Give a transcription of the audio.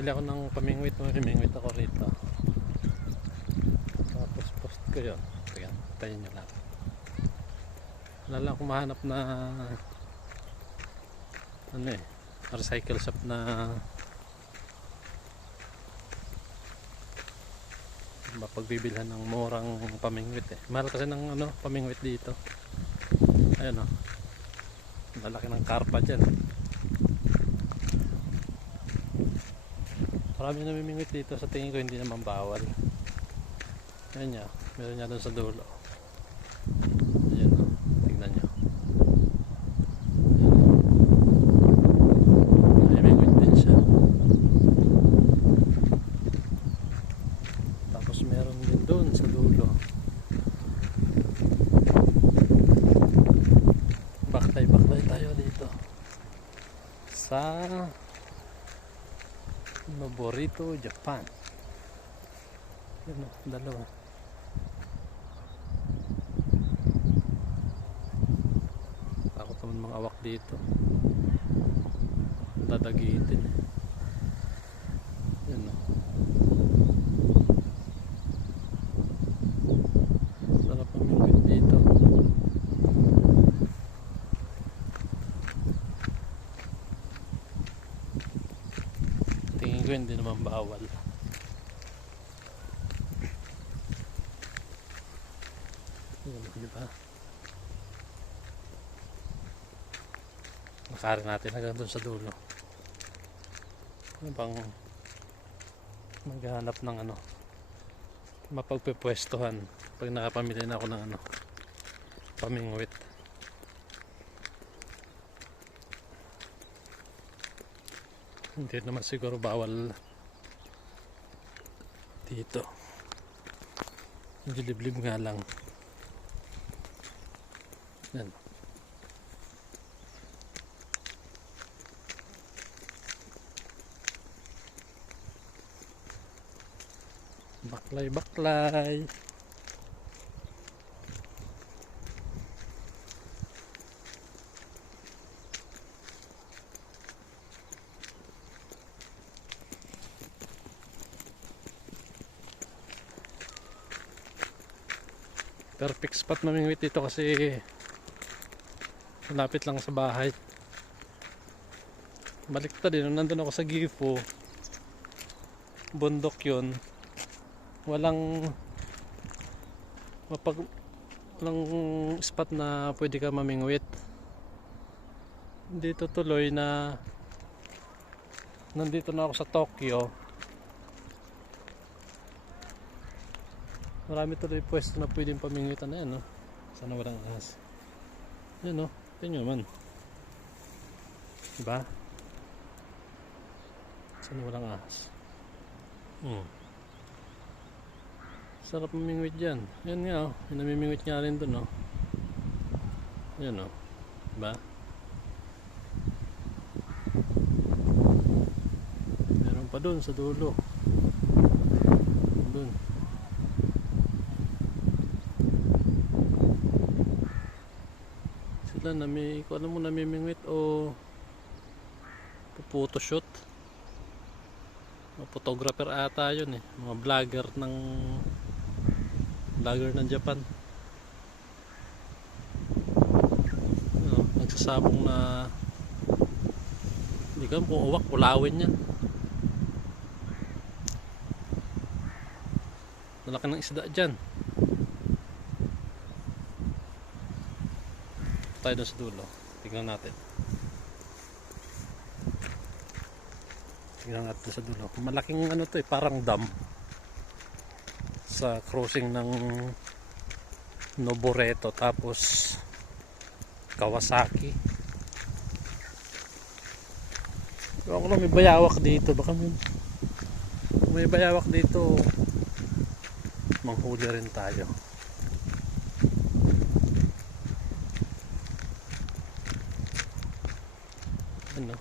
bumili ako ng pamingwit. Mamimingwit ako rito. Tapos post ko yun. Ayan, tayo nyo lang. Wala lang akong mahanap na ano eh, recycle shop na mapagbibilhan ng murang pamingwit eh. Mahal kasi ng ano, pamingwit dito. Ayan o. Malaki ng karpa dyan. Marami namimingwit dito. Sa tingin ko hindi naman bawal. Ayan niya. Meron niya doon sa dulo. Ayan o. Tingnan niyo. Namimingwit din siya. Tapos meron din doon sa dulo. Baklay tayo dito. Sa Noborito, Japan. Yan o, dalawa. Takot naman mga awak dito. Dadagitin. Yan o. Sarap pamingwit dito. Tingin ko hindi naman bawal. Diba? Makarin natin hanggang doon sa dulo. Ano bang maghanap ng ano, mapagpipwestuhan pag nakapamili na ako ng ano, pamingwit. Hindi naman siguro bawal dito. Medyo liblib nga lang. Yan. Baklay. Perfect spot mamingwit dito kasi malapit lang sa bahay. Baliktad din, nandun ako sa Gifu, bundok yun, walang spot na pwede ka mamingwit. Dito tuloy na nandito na ako sa Tokyo, marami tuloy pwesto na pwedeng pamingwitan na yan, no? Sana walang ahas. Yan, no? Tingnan man. Diba? Sana walang ahas. Sarap mamingwit dyan. Yan nga, oh. Namimingwit nga rin dun, no? Yan, no? Diba? Meron pa dun sa dulo. Dun. Sila kung alam mo namimingwit o photoshoot, mga photographer ata yun eh, mga vlogger ng Japan. Nagsasabong na hindi ka kung uwak, ulawin yan. Malaki ng isda dyan. Tayo doon sa dulo. Tingnan natin sa dulo. Malaking ano to eh, parang dam sa crossing ng Noborito tapos Kawasaki. Ewan ko lang, may bayawak dito. Baka may bayawak dito, manghuli rin tayo. Ano?